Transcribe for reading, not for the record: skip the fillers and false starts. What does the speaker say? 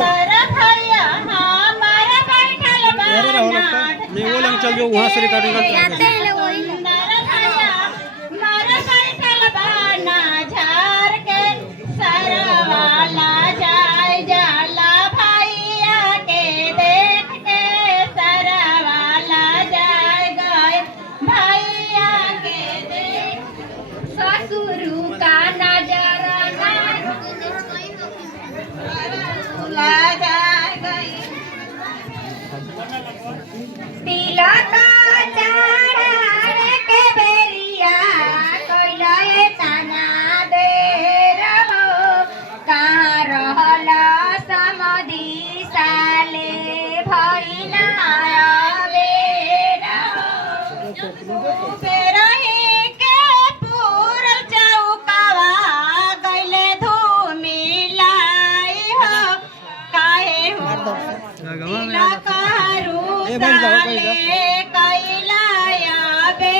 तारा भैया हमारा बैठल नहीं वो लंग चल जो वहाँ से रिकॉर्डिंग करते हैं। तारा भैया हमारा बैठल बाना झार के सरवाला जाय जाला भैया के देख के सरवाला जाय गए भैया के देख ससुरु का नजर ना जाय गई तिलक चढ़ाए के बेरिया कैले तना दे रहो कहाँ रहल समधी साले भइना बेरा बेरही के पूरल चौकावा गइले धूमिलाई हो काहे हो तिलक हरू साले कैलाया बे